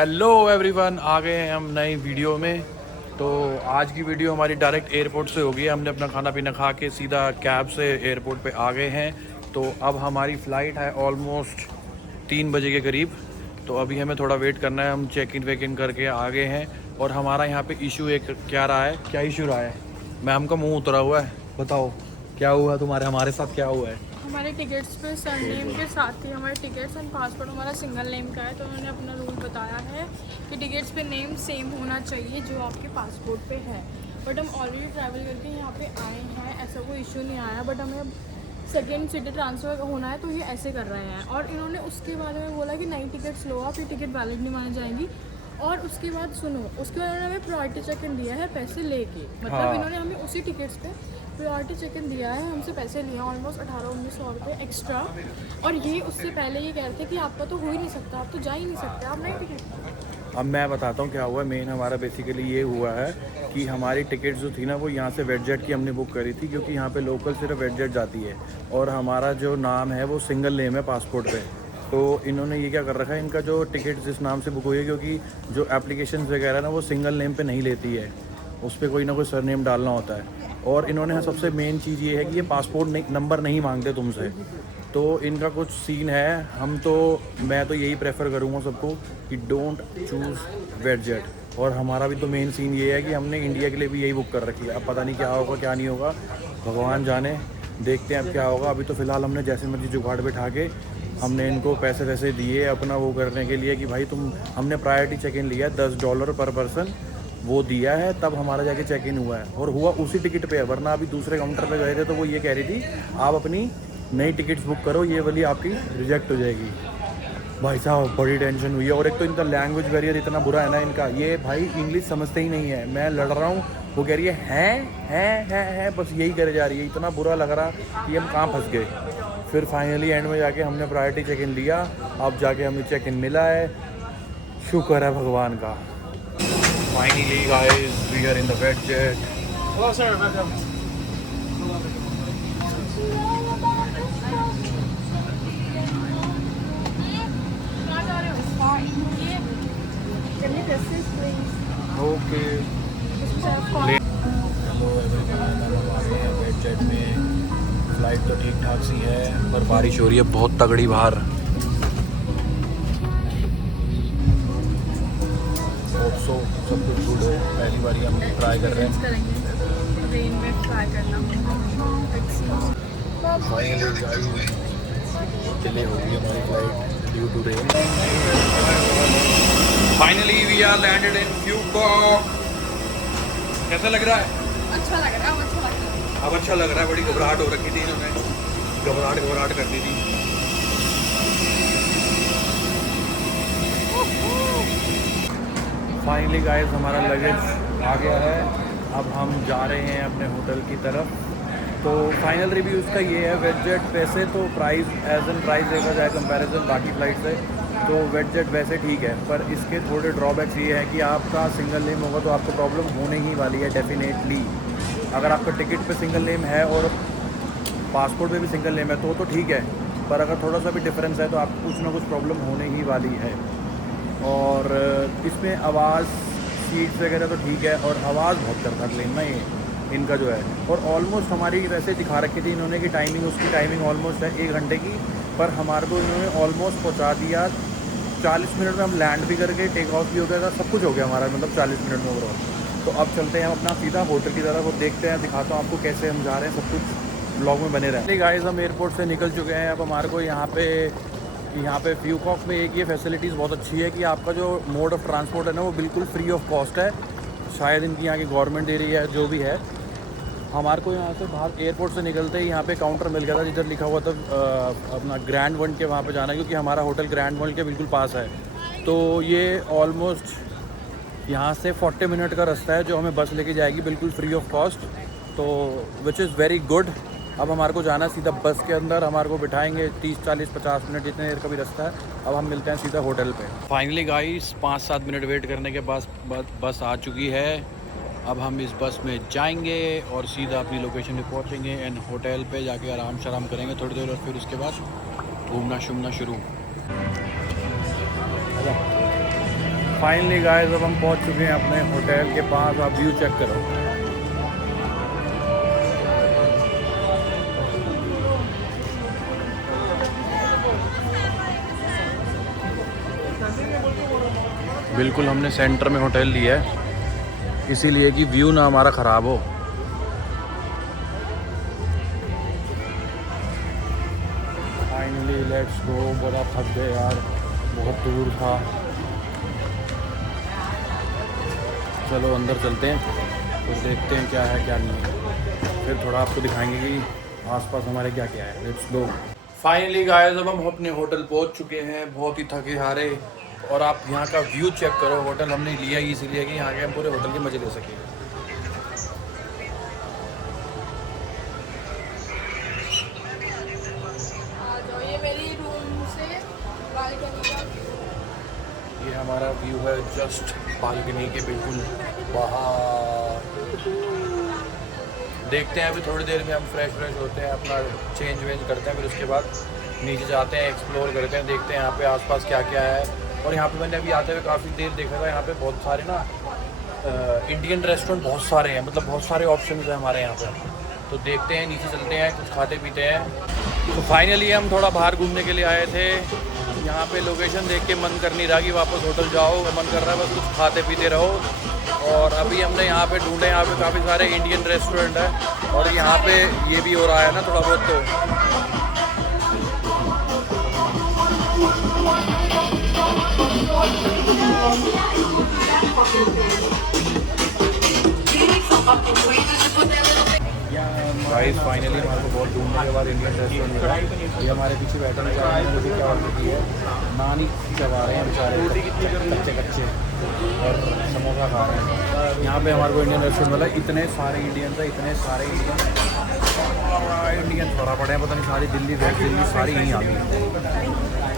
Hello everyone, आ गए हैं हम नई वीडियो में। तो आज की वीडियो हमारी डायरेक्ट एयरपोर्ट से होगी। हमने अपना खाना पीना खा के सीधा कैब से एयरपोर्ट पे आ गए हैं। तो अब हमारी फ़्लाइट है ऑलमोस्ट 3 बजे के करीब। तो अभी हमें थोड़ा वेट करना है। हम चेक इन करके आ गए हैं। और हमारा यहाँ पे इशू एक क्या रहा है, क्या इशू रहा है मैम का मुँह उतरा हुआ है। बताओ क्या हुआ तुम्हारे, हमारे साथ क्या हुआ है। हमारे टिकट्स पे सरनेम के साथ ही हमारे टिकट्स एंड पासपोर्ट हमारा सिंगल नेम का है। तो उन्होंने अपना रूल बताया है कि टिकट्स पे नेम सेम होना चाहिए जो आपके पासपोर्ट पे है। बट हम ऑलरेडी ट्रैवल करके यहाँ पे आए हैं, ऐसा कोई इशू नहीं आया। बट हमें अब सेकेंड सिटी ट्रांसफ़र होना है तो ये ऐसे कर रहे हैं। और इन्होंने उसके बाद हमें बोला कि नई टिकट्स लो आप, ये टिकट वैलिड नहीं मानी जाएंगी। और उसके बाद सुनो, उसके बाद उन्होंने हमें प्रायोरिटी चेक इन दिया है पैसे लेके। मतलब इन्होंने हमें उसी टिकट्स पे प्रायोरिटी चेक इन दिया है, हमसे पैसे लिए ऑलमोस्ट 1800-1900 रुपये एक्स्ट्रा। और ये उससे पहले ये कह रहे थे कि आपका तो हो ही नहीं सकता, आप तो जा ही नहीं सकते, आप नहीं टिकट। अब मैं बताता हूँ क्या हुआ। मेन हमारा बेसिकली ये हुआ है कि हमारी टिकट जो थी ना वो यहाँ से वेटजेट की हमने बुक करी थी, क्योंकि यहाँ पे लोकल सिर्फ वेटजेट जाती है। और हमारा जो नाम है वो सिंगल नेम है पासपोर्ट पे। तो इन्होंने ये क्या कर रखा है, इनका जो टिकट जिस नाम से बुक हुई है, क्योंकि जो एप्लीकेशन वगैरह ना वो सिंगल नेम पे नहीं लेती है, उस पर कोई ना कोई सरनेम डालना होता है। और इन्होंने सबसे मेन चीज़ ये है कि ये पासपोर्ट नंबर नहीं मांगते तुमसे। तो इनका कुछ सीन है। मैं तो यही प्रेफर करूँगा सबको कि डोंट चूज़ वेटजेट। और हमारा भी तो मेन सीन ये है कि हमने इंडिया के लिए भी यही बुक कर रखी है। अब पता नहीं क्या होगा क्या नहीं होगा, भगवान जाने। देखते हैं अब क्या होगा। अभी तो फ़िलहाल हमने जैसे मर्जी जुगाड़ बैठा के हमने इनको पैसे वैसे दिए अपना वो करने के लिए कि भाई हमने प्रायोरिटी चेक इन लिया है $10 पर पर्सन, वो दिया है तब हमारा जाके चेक इन हुआ है। और हुआ उसी टिकट पे है, वरना अभी दूसरे काउंटर पे गए थे तो वो ये कह रही थी आप अपनी नई टिकट्स बुक करो, ये वाली आपकी रिजेक्ट हो जाएगी। भाई साहब बड़ी टेंशन हुई है। और एक तो इनका लैंग्वेज बैरियर इतना बुरा है ना इनका, ये भाई इंग्लिश समझते ही नहीं है। मैं लड़ रहा हूँ, वो कह रही है बस यही करे जा रही है। इतना बुरा लग रहा कि हम कहाँ फंस गए। फिर फाइनली एंड में जाके हमने प्रायोरिटी चेक इन लिया। अब जाके हमें चेक इन मिला है, शुक्र है भगवान का। Finally guys we are in the Vietjet. Hello, sir. Welcome. कहाँ जा रहे हो? ये Can you test this, please? Okay hello everyone, हम आ गए हैं वेटजेट में। फ़्लाइट तो ठीक ठाक सी है पर बारिश हो रही है बहुत तगड़ी बाहर। सो सब कुछ गुड है। पहली बार हम ट्राई कर रहे हैं। ट्रेन में ट्राई करना। फाइनली डिले हो गई हमारी flight due to rain. Finally we are landed in Phu Quoc. कैसा लग रहा है? अच्छा लग रहा है, अब अच्छा लग रहा है। अब अच्छा लग रहा है। बड़ी घबराहट हो रखी थी, इन्होंने घबराहट कर दी थी। फाइनली गाइस हमारा लगेज आ गया है। अब हम जा रहे हैं अपने होटल की तरफ। तो फाइनल रिव्यू उसका ये है, वेटजेट वैसे तो प्राइस देखा जाए कंपैरिजन बाकी फ़्लाइट से तो वेटजेट वैसे ठीक है, पर इसके थोड़े ड्रॉबैक्स ये है कि आपका सिंगल नेम होगा तो आपको प्रॉब्लम होने ही वाली है डेफिनेटली। अगर आपका टिकट पे सिंगल नेम है और पासपोर्ट पे भी सिंगल नेम है तो ठीक है, पर अगर थोड़ा सा भी डिफरेंस है तो आपको कुछ ना कुछ प्रॉब्लम होने ही वाली है। और इसमें आवाज़ सीट्स वगैरह तो ठीक है, और आवाज़ बहुत करता है प्लेन ना ये इनका जो है। और ऑलमोस्ट हमारी वैसे दिखा रखी थी इन्होंने कि उसकी टाइमिंग ऑलमोस्ट है 1 घंटे की, पर हमारे को इन्होंने ऑलमोस्ट पहुंचा दिया 40 मिनट में। हम लैंड भी करके टेक ऑफ भी हो गया था, सब कुछ हो गया हमारा, मतलब 40 मिनट में ओवरऑल। तो अब चलते हैं हम अपना सीधा होटल की तरफ और देखते हैं, दिखाता हूँ आपको कैसे हम जा रहे हैं। सब कुछ ब्लॉग में बने रहे। गाइस हम एयरपोर्ट से निकल चुके हैं। अब हमारे को यहाँ पे फ्यूकॉक में एक ये फैसिलिटीज़ बहुत अच्छी है कि आपका जो मोड ऑफ़ ट्रांसपोर्ट है ना वो बिल्कुल फ्री ऑफ कॉस्ट है। शायद इनकी यहाँ की गवर्नमेंट दे रही है, जो भी है। हमारे को यहाँ से बाहर एयरपोर्ट से निकलते ही यहाँ पे काउंटर मिल गया था जिधर लिखा हुआ था अपना ग्रैंड वर्ल्ड के वहाँ पे जाना है, क्योंकि हमारा होटल ग्रैंड वर्ल्ड के बिल्कुल पास है। तो ये ऑलमोस्ट यहाँ से 40 मिनट का रास्ता है जो हमें बस लेके जाएगी बिल्कुल फ्री ऑफ कॉस्ट, तो विच इज़ वेरी गुड। अब हमारे को जाना है सीधा बस के अंदर, हमारे को बिठाएंगे 30, 40, 50 मिनट जितने देर का भी रास्ता है। अब हम मिलते हैं सीधा होटल पे। फाइनली गाइस 5-7 मिनट वेट करने के बाद बस आ चुकी है। अब हम इस बस में जाएंगे और सीधा अपनी लोकेशन पे पहुंचेंगे एंड होटल पे जाके आराम शराम करेंगे थोड़ी देर, और फिर उसके बाद घूमना शुमना शुरू। फाइनली गाइस अब हम पहुंच चुके हैं अपने होटल के पास। आप व्यू चेक करो। बिल्कुल हमने सेंटर में होटल लिया है इसीलिए कि व्यू ना हमारा ख़राब हो। Finally let's go. बड़ा थक गए यार, बहुत दूर था। चलो अंदर चलते हैं तो देखते हैं क्या है क्या नहीं है, फिर थोड़ा आपको दिखाएंगे कि आसपास हमारे क्या क्या है। Let's go. फाइनली गाइस अब हम अपने होटल पहुंच चुके हैं, बहुत ही थके हारे। और आप यहाँ का व्यू चेक करो। होटल हमने लिया ही इसीलिए कि यहाँ के हम पूरे होटल के मज़े ले सकें। ये मेरी रूम से बालकनी का व्यू। ये हमारा व्यू है जस्ट बालकनी के बिल्कुल बाहर। देखते हैं अभी थोड़ी देर में हम फ्रेश होते हैं, अपना चेंज वेंज करते हैं, फिर उसके बाद नीचे जाते हैं, एक्सप्लोर करते हैं, देखते हैं यहाँ पे आसपास क्या क्या है। और यहाँ पे मैंने अभी आते हुए काफ़ी देर देखा था, यहाँ पे बहुत सारे ना इंडियन रेस्टोरेंट बहुत सारे हैं, मतलब बहुत सारे ऑप्शंस हैं हमारे यहाँ पे। तो देखते हैं, नीचे चलते हैं, कुछ खाते पीते हैं। तो फाइनली हम थोड़ा बाहर घूमने के लिए आए थे। यहाँ पे लोकेशन देख के मन कर नहीं रहा कि वापस होटल जाओ, मन कर रहा है बस कुछ खाते पीते रहो। और अभी हमने यहाँ पे ढूंढे, यहाँ पे काफ़ी सारे इंडियन रेस्टोरेंट है और यहाँ पे ये भी हो रहा है ना थोड़ा बहुत। तो गाइस फाइनली हमारे को बहुत ढूंढने के बाद इंडियन रेस्टोरेंट मिला। ये हमारे पीछे बैठे हैं बेचारे, मुझे क्या ऑर्डर की है, नान ही चबा रहे हैं बेचारे कच्चे कच्चे और समोसा खा रहे हैं। यहाँ पे हमारे को इंडियन रेस्टोरेंट मिला। इतने सारे इंडियन है, इतने सारे इंडियन धरा पड़े हैं, पता नहीं सारी दिल्ली वेस्ट दिल्ली सारी यहीं आ गई।